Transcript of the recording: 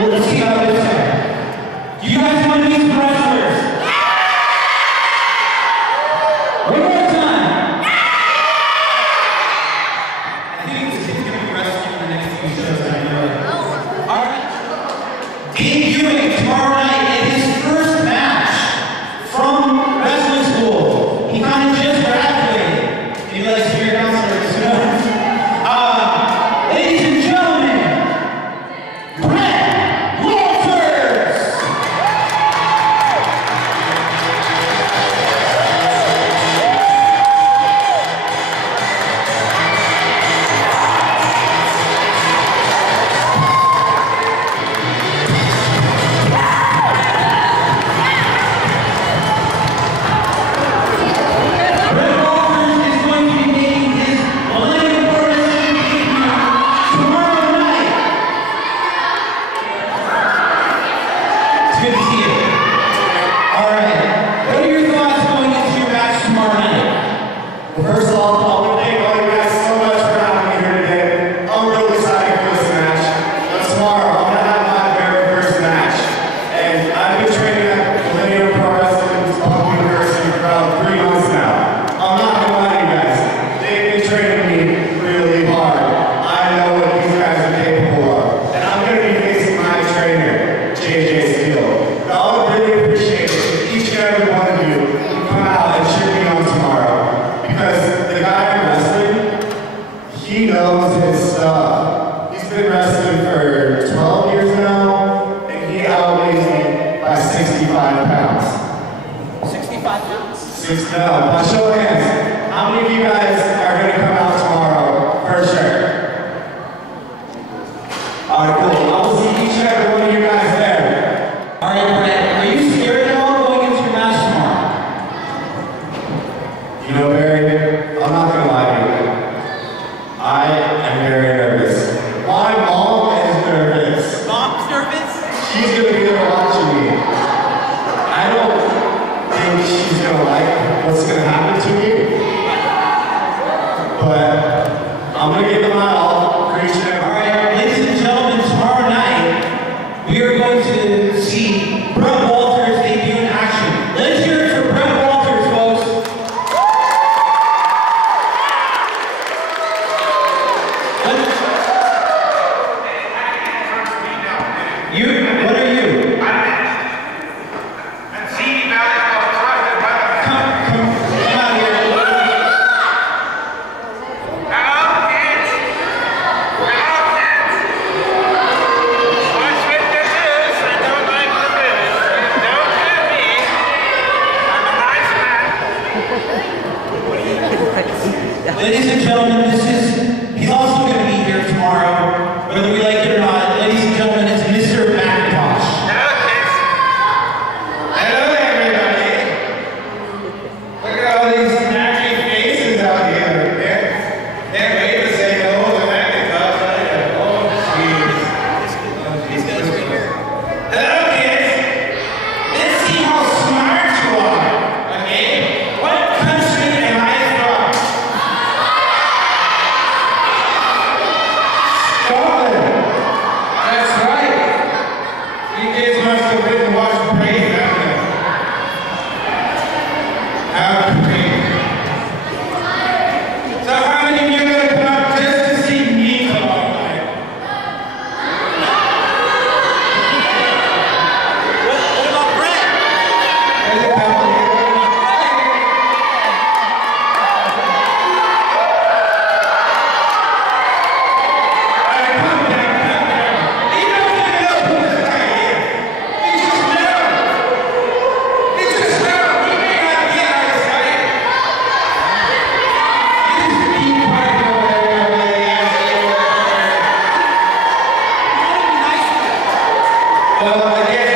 Let's see how this time. Do you guys want to meet some wrestlers? One more time. I think this kid's going to be wrestling in the next few shows. I know it. All right. Debuting tomorrow night in his first match from wrestling school. He kind of just graduated. He likes to hear counselors, you know? Ladies and gentlemen, Brett Walters! First of all, I want to thank all you guys so much for having me here today. I'm really excited for this match. But tomorrow, I'm going to have my very first match. And I've been training at Millennium Pro Wrestling University for about 3 months now. I'm not going to lie to you guys. They've been training me really hard. I know what these guys are capable of. And I'm going to be facing my trainer, JJ Steele. Now, I would really appreciate it if each and every one of you can come out and cheer me on tomorrow. Because the guy in wrestling, he knows his stuff. He's been wrestling for 12 years now, and he outweighs me by 65 pounds. 65 pounds? No, by show of hands, how many of you guys are going to come out tomorrow for sure? Alright, cool. I will see each and every one of you guys there. Alright, Brett, are you scared at all going into your match tomorrow? You know, Barry, I'm not going to lie to you. I am very nervous. My mom is nervous. Mom's nervous? She's going to be there watching me. I don't think she's going to like what's going to happen to me. But I'm going to give them my all. Appreciate it. Alright, ladies and gentlemen, tomorrow night, we are going to see Brett Walters debut in action. Let's hear it for Brett Walters, folks. What are you? I'm seeing values of trust and brother. Come out here. Hello, kids. Hello, kids. Watch what this is. I don't like the business. Don't hit me. I'm a nice man. Ladies and gentlemen, he's also going to be here tomorrow, whether we like it or not. Ladies and gentlemen, it's Mr. Macintosh. Hello, kids. Hello, everybody. Look at all these happy faces out here. Can't wait to say hello to Macintosh. Oh, jeez. Hello, kids. Let's see how smart you are. Okay? What country am I from? Scotland. That's right. You kids must have been watching Praise, haven't you? How great. So how many of you are going to come up just to see me tomorrow night? What about Brett? There's a couple here. Alright, calm down. You don't even know who this guy is. You just know. You just know. You may not be our guy. You just keep fighting over there. Well, I guess